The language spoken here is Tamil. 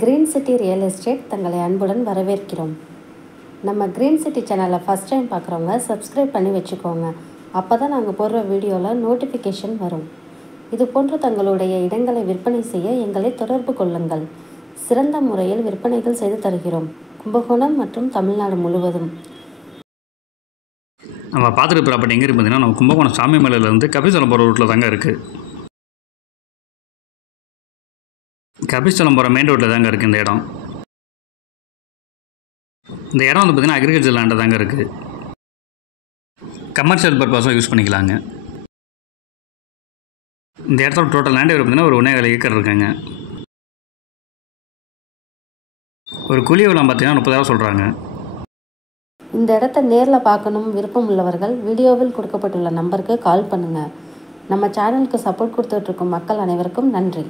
கிரீன் சிட்டி ரியல் எஸ்டேட் தங்களை அன்புடன் வரவேற்கிறோம். நம்ம கிரீன் சிட்டி சேனலை ஃபஸ்ட் டைம் பார்க்குறவங்க சப்ஸ்கிரைப் பண்ணி வச்சுக்கோங்க. அப்போ தான் நாங்கள் போடுற வீடியோவில் நோட்டிஃபிகேஷன் வரும். இது போன்று தங்களுடைய இடங்களை விற்பனை செய்ய எங்களை தொடர்பு கொள்ளுங்கள். சிறந்த முறையில் விற்பனைகள் செய்து தருகிறோம். கும்பகோணம் மற்றும் தமிழ்நாடு முழுவதும். நம்ம பார்த்துட்டு ப்ராப்பர்ட்டி எங்கே இருக்குது பார்த்தீங்கன்னா, நம்ம கும்பகோணம் சாமி மலையிலேருந்து கபிஸ்தலம் போகிற ரூட்டில் தாங்க இருக்குது. கபிஸ்தலம் போகிற மெயின் ரோட்டில் தாங்க இருக்குது இந்த இடம். இந்த இடம் வந்து பார்த்திங்கன்னா அக்ரிகல்ச்சர் லேண்டில் தாங்க இருக்குது. கமர்ஷியல் பர்பஸும் யூஸ் பண்ணிக்கலாங்க. இந்த இடத்தோட டோட்டல் லேண்ட் பார்த்திங்கன்னா ஒரு 1.25 ஏக்கர் இருக்குங்க. ஒரு கூலி விலை பார்த்திங்கன்னா 30,000 சொல்கிறாங்க. இந்த இடத்த நேரில் பார்க்கணும் விருப்பம் உள்ளவர்கள் வீடியோவில் கொடுக்கப்பட்டுள்ள நம்பருக்கு கால் பண்ணுங்கள். நம்ம சேனலுக்கு சப்போர்ட் கொடுத்துட்ருக்கும் மக்கள் அனைவருக்கும் நன்றி.